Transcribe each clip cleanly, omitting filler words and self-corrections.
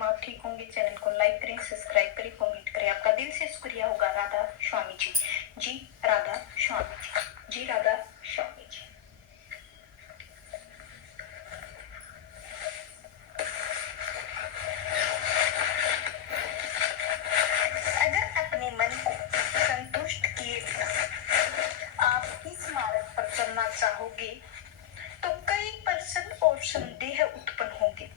हम आप ठीक होंगे। चैनल को लाइक करें, सब्सक्राइब करें, कमेंट करें। आपका दिल से शुक्रिया होगा राधा स्वामी जी। जी राधा स्वामी जी, जी राधा स्वामी जी। अगर अपने मन को संतुष्ट किए आप इस मार्ग पर चलना चाहोगे तो कई प्रश्न और संदेह उत्पन्न होंगे,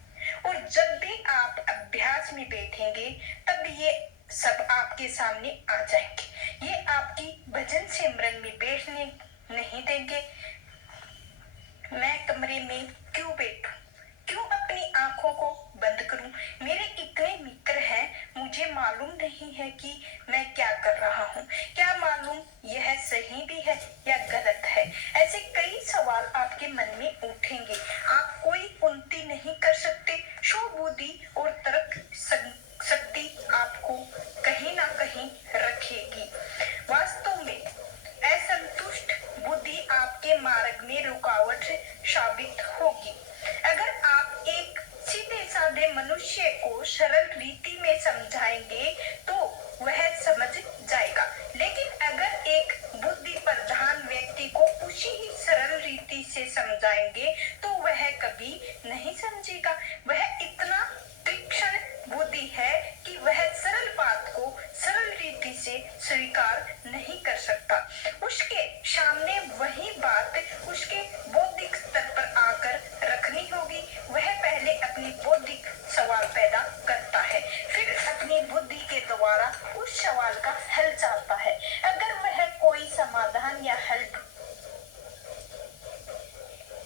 और जब भी आप अभ्यास में बैठेंगे तब ये सब आपके सामने आ जाएंगे। ये आपकी भजन सिमरन में बैठने नहीं देंगे। मैं कमरे में क्यों बैठूं? क्यों अपनी आंखों को बंद करूं? मेरे इतने मित्र हैं, मुझे मालूम नहीं है कि मैं क्या कर रहा हूं। क्या मालूम यह सही भी है या गलत है? ऐसे कई सवाल आपके मन में उठेंगे। आप कोई उन्नति नहीं कर सकते। शुभबुद्धि और तर्क शक्ति आपको कहीं ना कहीं रखेगी। वास्तव में असंतुष्ट बुद्धि आपके मार्ग में रुकावट साबित होगी। अगर आप एक सीधे साधे मनुष्य को सरल रीति में समझाएंगे तो वह समझ जाएगा, लेकिन अगर एक बुद्धि प्रधान व्यक्ति को उसी ही सरल रीति से समझाएंगे तो वह कभी नहीं समझेगा। वह इतना तीक्ष्ण बुद्धि है कि वह सरल बात को सरल रीति से स्वीकार नहीं कर सकता। उसके सामने वही बात उसके बौद्धिक स्तर पर आकर रखनी होगी। वह पहले अपनी बौद्धिक सवाल पैदा करता है, फिर अपनी बुद्धि के द्वारा उस सवाल का हल चाहता है। अगर वह कोई समाधान या हल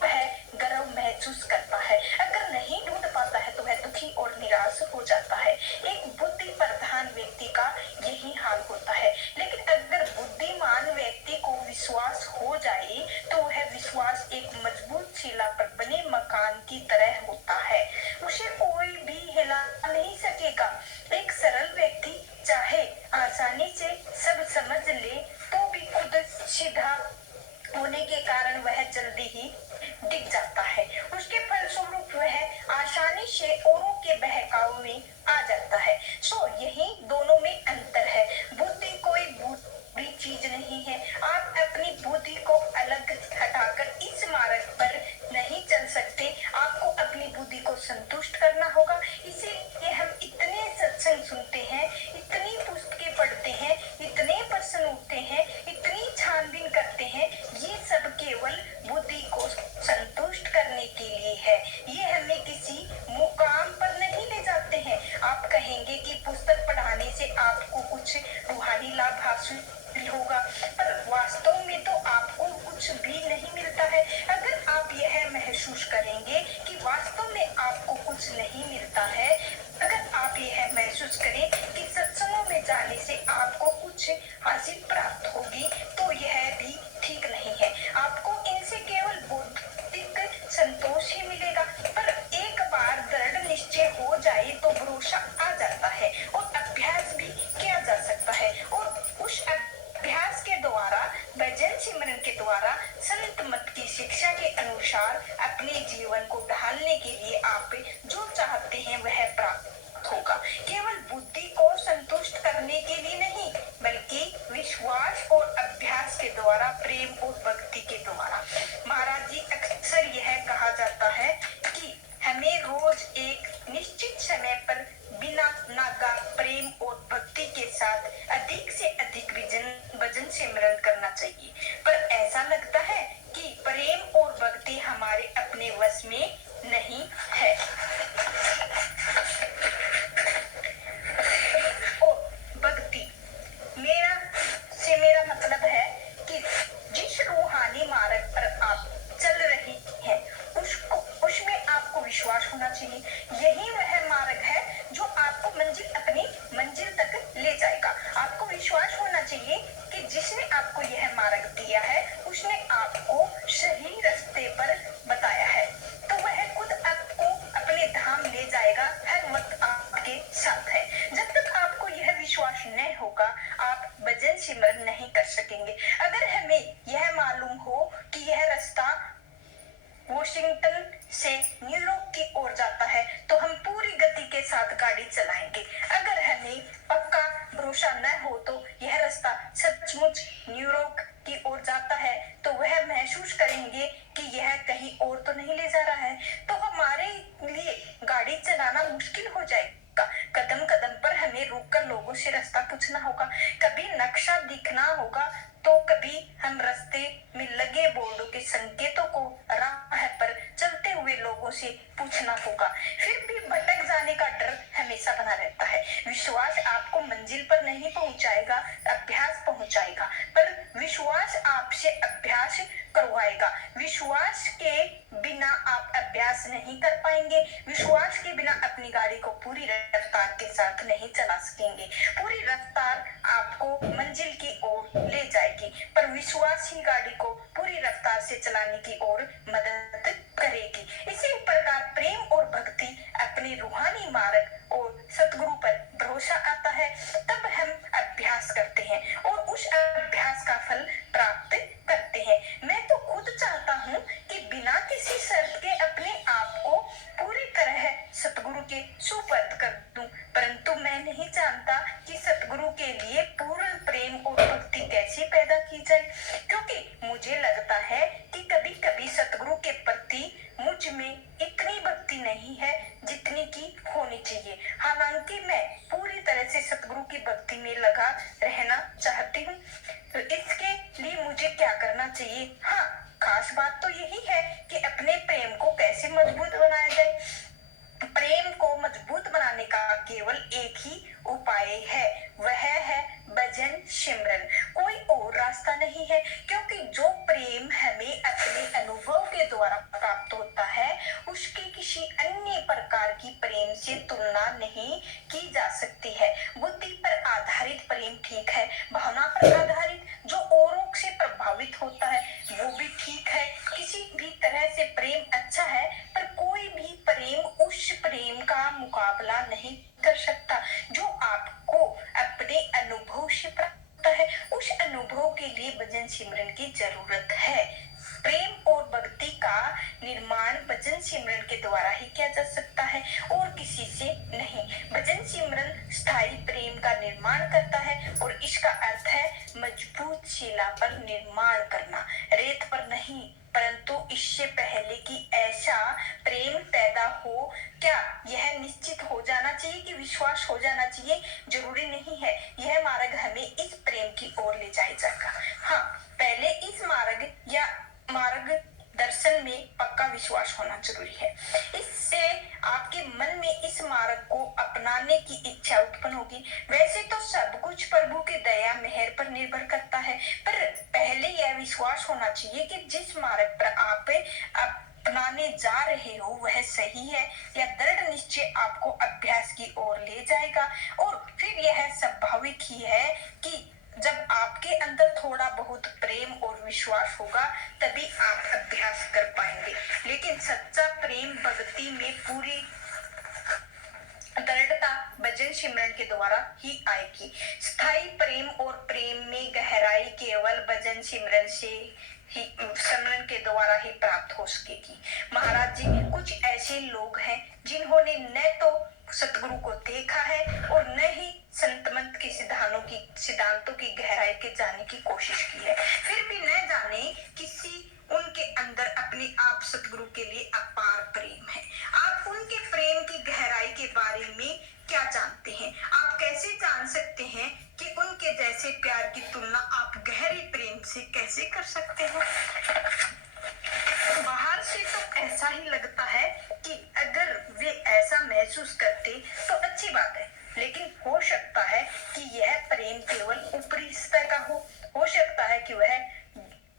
वह गर्व महसूस करता है। अगर नहीं ढूंढ पाता है तो वह दुखी और निराश हो जाता है। एक बुद्धि प्रधान व्यक्ति का यही हाल होता है। लेकिन अगर बुद्धिमान व्यक्ति को विश्वास हो जाए तो वह विश्वास एक मजबूत शिला पर बने मकान की तरह होता है। उसे कोई भी हिला नहीं सकेगा। एक सरल व्यक्ति चाहे आसानी से सब समझ ले तो भी खुद सीधा होने के कारण वह जल्दी ही दिख जाता है। उसके फलस्वरूप वह आसानी से औरों के बहकाव में आ जाता है। यही दोनों में अंतर है। बुद्धि कोई बुरी चीज नहीं है। आप अपनी बुद्धि को अलग हटाकर इस मार्ग पर नहीं चल सकते। आपको अपनी बुद्धि को संतुष्ट करना होगा। इसीलिए हम इतने सत्संग सुनते हैं, इतनी पुस्तकें पढ़ते हैं, इतने प्रश्न उठते हैं, इतनी छानबीन करते हैं। ये सब केवल बुद्धि को संतुष्ट करने के लिए है। ये हमें किसी मुकाम पर नहीं ले जाते हैं। आप कहेंगे कि पुस्तक पढ़ाने से आपको कुछ रूहानी लाभ हासिल होगा, पर वास्तव में तो आपको कुछ भी नहीं मिलता है। अगर आप यह महसूस करेंगे कि वास्तव में आपको कुछ नहीं मिलता है, अगर आप यह महसूस करें कि सत्संगों में जाने से आपको कुछ हासिल प्राप्त होगी, तो यह भी ठीक नहीं है। आपको इनसे केवल बौद्धिक संतोष ही मिलेगा। पर एक बार दृढ़ निश्चय हो जाए तो भरोसा आ जाता है और अभ्यास भी किया जा सकता है। और उस अभ्यास के द्वारा, भजन सिमरन के द्वारा, संत मत की शिक्षा के अनुसार अपने जीवन को ढालने के लिए आप जो चाहते हैं वह प्राप्त होगा। केवल बुद्धि को संतुष्ट करने के लिए नहीं, बल्कि विश्वास और अभ्यास के द्वारा, प्रेम और भक्ति के द्वारा। महाराज जी अक्सर यह कहा जाता है कि हमें रोज एक निश्चित समय पर बिना नागा प्रेम और भक्ति के साथ अधिक से अधिक भजन सिमरन करना चाहिए। पर ऐसा लगता है कि प्रेम और भक्ति हमारे अपने वश में नहीं है। और भक्ति मेरा मतलब है कि जिस रूहानी मार्ग पर आप चल रही हैं उसमें आपको विश्वास होना चाहिए। यही वह मार्ग है जो आपको अपनी मंजिल तक ले जाएगा। आपको विश्वास होना चाहिए कि जिसने आपको यह मार्ग दिया है उसने आपको सही रास्ते पर बताया है, तो वह खुद आपको अपने धाम ले जाएगा, हर वक्त आपके साथ है। जब तक आपको यह विश्वास नहीं होगा, आप भजन सिमरन नहीं कर सकेंगे। अगर हमें यह मालूम हो कि यह रास्ता वॉशिंगटन से न्यूयॉर्क की ओर जाता है तो हम पूरी गति के साथ गाड़ी चलाएंगे। अगर हमें पक्का भरोसा न हो तो यह रास्ता सचमुच न्यूयॉर्क की ओर जाता है तो वह महसूस करेंगे कि यह कहीं और तो नहीं ले जा रहा है, तो हमारे लिए गाड़ी चलाना मुश्किल हो जाएगा। कदम कदम पर हमें रुककर लोगों से रास्ता पूछना होगा, कभी नक्शा दिखना होगा तो कभी हम रास्ते में लगे बोर्डों के संकेतों को राह पर चलते हुए लोगों से पूछना होगा। फिर भी भटक जाने का डर हमेशा बना रहता है। विश्वास आपको मंजिल पर नहीं पहुंचाएगा, अभ्यास पहुंचाएगा, पर विश्वास आपसे अभ्यास करवाएगा। विश्वास के बिना आप अभ्यास नहीं कर पाएंगे। विश्वास के बिना अपनी गाड़ी को पूरी रफ्तार के साथ नहीं चला सकेंगे। पूरी रफ्तार आपको मंजिल की ओर ले जाएगी, पर विश्वास ही गाड़ी को पूरी रफ्तार से चलाने की ओर मदद करेगी। इसी प्रकार प्रेम और भक्ति अपने रूहानी मार्ग और सतगुरु पर भरोसा आता है, तब हम अभ्यास करते हैं और उस अभ्यास का फल प्राप्त करते हैं। मैं तो खुद चाहता हूँ कि बिना किसी शर्त के अपने आप को पूरी तरह सतगुरु के सुपुर्द कर दूं, परंतु मैं नहीं जानता कि सतगुरु के लिए पूर्ण प्रेम और भक्ति कैसे पैदा की जाए, क्योंकि मुझे लगता है कि कभी कभी सतगुरु के प्रति मुझ में इतनी भक्ति नहीं है जितनी की होनी चाहिए। हालांकि मैं पूरी तरह से सतगुरु की भक्ति में लगा रहना चाहती हूँ, तो इसके लिए मुझे क्या करना चाहिए? हाँ, खास बात तो यही है कि अपने प्रेम को कैसे मजबूत बनाया जाए। प्रेम को मजबूत बनाने का केवल एक ही उपाय है, वह है भजन सिमरन। कोई और रास्ता नहीं है, क्योंकि जो प्रेम हमें अपने अनुभव के द्वारा प्राप्त होता है उसकी किसी अन्य प्रकार की प्रेम से तुलना नहीं की जा सकती है। बुद्धि पर आधारित प्रेम ठीक है, भावना पर आधारित जो औरों से प्रभावित होता है वो भी ठीक है। किसी भी तरह से प्रेम अच्छा है, पर कोई भी प्रेम उस प्रेम का मुकाबला नहीं कर सकता जो आपको अपने अनुभव से प्राप्त है। उस अनुभव के लिए भजन सिमरन की जरूरत है। प्रेम और भक्ति का निर्माण भजन सिमरन के द्वारा ही किया जा सकता है और किसी से नहीं। भजन सिमरन स्थायी प्रेम का निर्माण करता है और इसका अर्थ है मजबूत शिला पर निर्माण करना, रेत पर नहीं। परंतु इससे पहले कि ऐसा प्रेम पैदा हो, क्या यह निश्चित हो जाना चाहिए कि विश्वास हो जाना चाहिए? जरूरी नहीं है। यह मार्ग हमें इस प्रेम की ओर ले जाएगा। हाँ, पहले इस मार्ग या मार्ग दर्शन में पक्का विश्वास होना जरूरी है। इससे आपके मन में इस मार्ग को अपनाने की इच्छा उत्पन्न होगी। वैसे तो सब कुछ प्रभु की दया मेहर पर निर्भर करता है, पर पहले यह विश्वास होना चाहिए कि जिस मार्ग पर आप अपनाने जा रहे हो वह सही है, या दृढ़ निश्चय आपको अभ्यास की ओर ले जाएगा। और फिर यह स्वाभाविक ही है कि जब आपके अंदर थोड़ा बहुत प्रेम और विश्वास होगा तभी आप अभ्यास कर पाएंगे। लेकिन सच्चा प्रेम भक्ति में पूरी दृढ़ता भजन सिमरन के द्वारा ही आएगी। स्थायी प्रेम और प्रेम में गहराई केवल भजन सिमरन से ही सिमरन के द्वारा ही प्राप्त हो सकेगी। महाराज जी, कुछ ऐसे लोग हैं जिन्होंने न तो सतगुरु को देखा है और न ही संत मंत के सिद्धांतों की गहराई के जाने की कोशिश की है, फिर भी न जाने किसी उनके अंदर अपने आप सतगुरु के लिए अपार प्रेम है। आप उनके प्रेम की गहराई के बारे में क्या जानते हैं? आप कैसे जान सकते हैं कि उनके जैसे प्यार की तुलना आप गहरे प्रेम से कैसे कर सकते हैं? बाहर से तो ऐसा ही लगता है कि अगर वे ऐसा महसूस करते तो अच्छी बात है, लेकिन हो सकता है कि यह प्रेम केवल ऊपरी स्तर का हो सकता है कि वह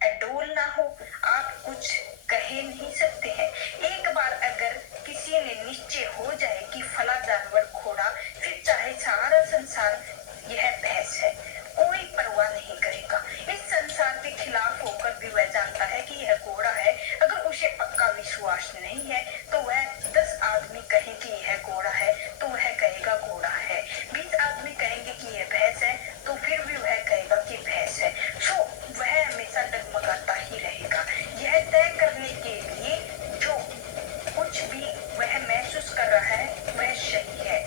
अडोल ना हो। आप कुछ कह नहीं सकते हैं। एक बार अगर किसी ने निश्चय हो जाए कि फला जानवर घोड़ा, फिर चाहे सारा संसार यह बहस है, कोई परवाह नहीं करेगा। इस संसार के खिलाफ होकर भी वह जानता है कि यह घोड़ा है। अगर उसे पक्का विश्वास नहीं है तो वह 10 आदमी कहें कि यह घोड़ा है तो वह कहेगा घोड़ा है। 20 आदमी कहेंगे कि यह भैंस है तो फिर भी वह कहेगा कि भैंस है। सो वह हमेशा डगमगाता ही रहेगा। यह तय करने के लिए जो कुछ भी वह महसूस कर रहा है वह सही है।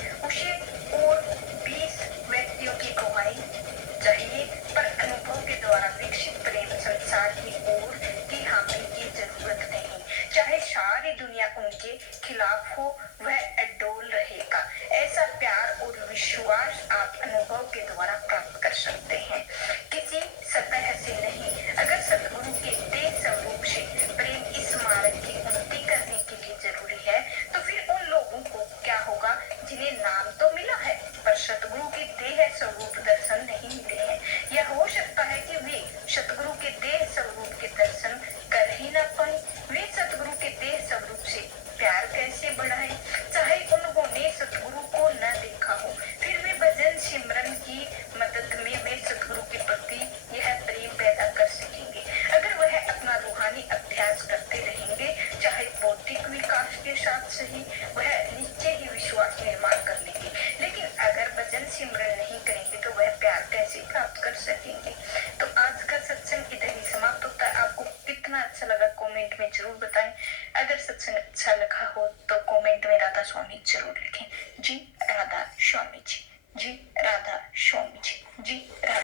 कर सकते हैं, किसी सतह से नहीं। अगर सतगुरु के देह स्वरूप से प्रेम इस मार्ग की उन्नति करने के लिए जरूरी है, तो फिर उन लोगों को क्या होगा जिन्हें नाम तो मिला है पर सतगुरु के देह स्वरूप दर्शन नहीं मिले हैं। या हो सकता है कि वे सतगुरु के देह स्वरूप के दर्शन कर ही ना पाए। वे सतगुरु के देह स्वरूप से प्यार कैसे बढ़ाएं? चाहे उन्होंने सतगुरु को न देखा हो, फिर भी भजन सिमरन की मदद में वे सतगुरु के प्रति यह प्रेम पैदा कर सकेंगे। अगर वह अपना रूहानी अभ्यास करते रहेंगे, चाहे बौद्धिक विकास के साथ सही, वह निश्चय ही विश्वास निर्माण कर लेंगे। लेकिन अगर भजन सिमरन नहीं करेंगे तो वह प्यार कैसे प्राप्त कर सकेंगे? तो आज का सत्संग इधर ही समाप्त होता है। आपको कितना अच्छा लगा कमेंट में जरूर बताएं। अगर सत्संग अच्छा लगा हो तो कमेंट में राधा स्वामी जरूर लिखें। जी राधा स्वामी जी, जी राधा स्वामी जी, जी राधा।